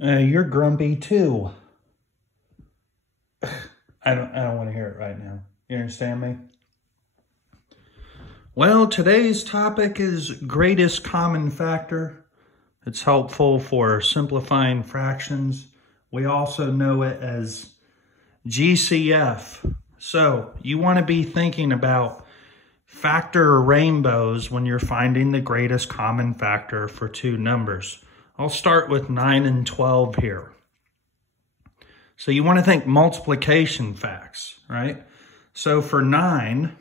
You're grumpy too. I don't want to hear it right now. You understand me? Well, today's topic is greatest common factor. It's helpful for simplifying fractions. We also know it as GCF. So you want to be thinking about factor rainbows when you're finding the greatest common factor for two numbers. I'll start with 9 and 12 here. So you want to think multiplication facts, right? So for 9,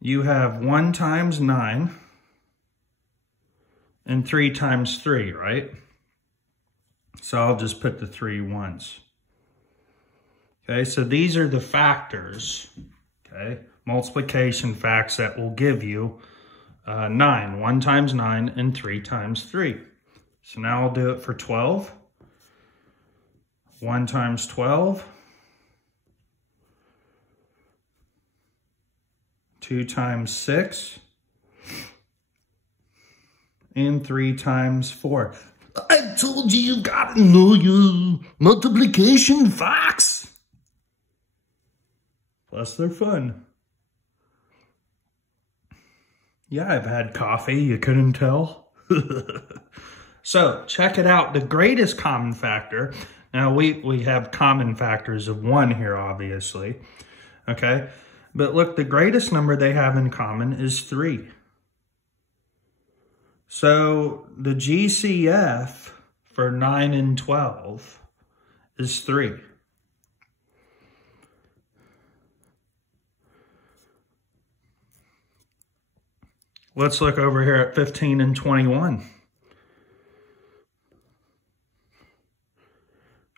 you have 1 times 9 and 3 times 3, right? So I'll just put the 3 once. Okay, so these are the factors, okay? Multiplication facts that will give you 9. 1 times 9 and 3 times 3. So now I'll do it for 12. 1 times 12. 2 times 6. And 3 times 4. I told you you gotta know your multiplication facts. Plus they're fun. Yeah, I've had coffee, you couldn't tell. So, check it out. The greatest common factor, now we have common factors of 1 here, obviously. Okay, but look, the greatest number they have in common is 3. So, the GCF for 9 and 12 is 3. Let's look over here at 15 and 21.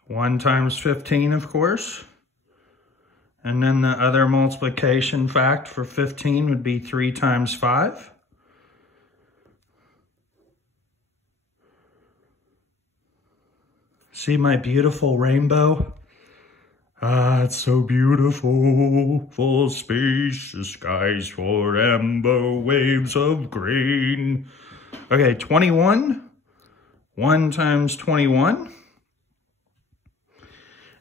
1 times 15, of course. And then the other multiplication fact for 15 would be 3 times 5. See my beautiful rainbow? Ah, it's so beautiful, full spacious skies for amber waves of green. Okay, 21. 1 times 21.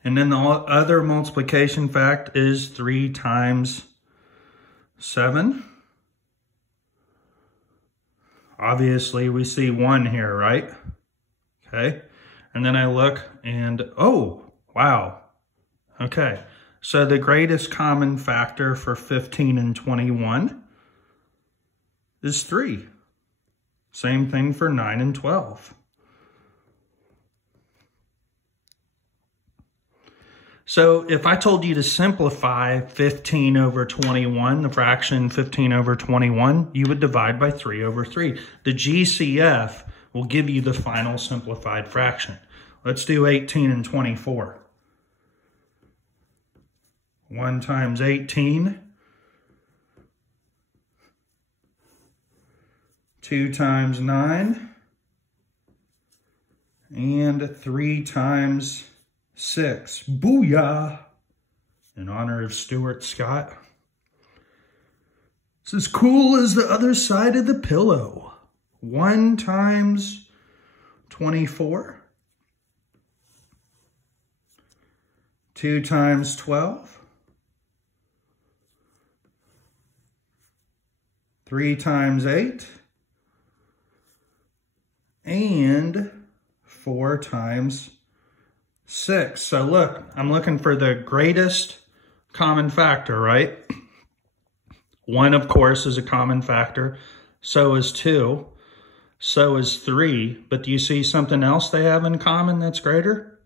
And then the other multiplication fact is 3 times 7. Obviously, we see 1 here, right? Okay. And then I look and, oh, wow. Okay, so the greatest common factor for 15 and 21 is 3. Same thing for 9 and 12. So if I told you to simplify 15 over 21, the fraction 15 over 21, you would divide by 3 over 3. The GCF will give you the final simplified fraction. Let's do 18 and 24. 1 times 18. 2 times 9. And 3 times 6. Booyah! In honor of Stuart Scott. It's as cool as the other side of the pillow. 1 times 24. 2 times 12. 3 times 8. And 4 times 6. So look, I'm looking for the greatest common factor, right? 1, of course, is a common factor. So is 2. So is 3. But do you see something else they have in common that's greater?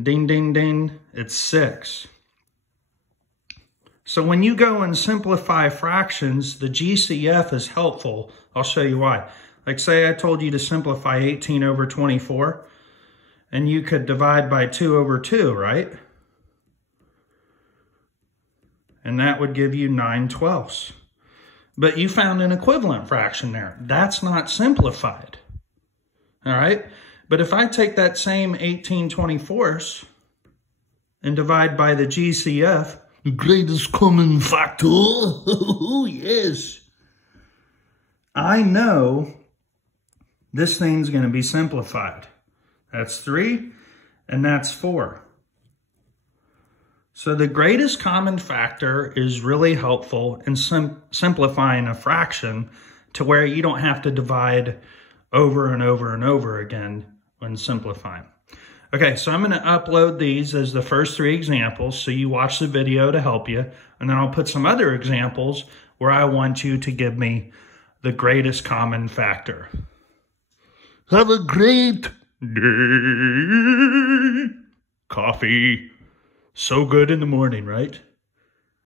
Ding, ding, ding. It's 6. So when you go and simplify fractions, the GCF is helpful. I'll show you why. Like say I told you to simplify 18 over 24, and you could divide by 2 over 2, right? And that would give you 9/12. But you found an equivalent fraction there. That's not simplified, all right? But if I take that same 18/24 and divide by the GCF, the greatest common factor. Oh, yes. I know this thing's going to be simplified. That's 3, and that's 4. So the greatest common factor is really helpful in simplifying a fraction to where you don't have to divide over and over and over again when simplifying. Okay, so I'm going to upload these as the first 3 examples so you watch the video to help you, and then I'll put some other examples where I want you to give me the greatest common factor. Have a great day. Coffee. So good in the morning, right?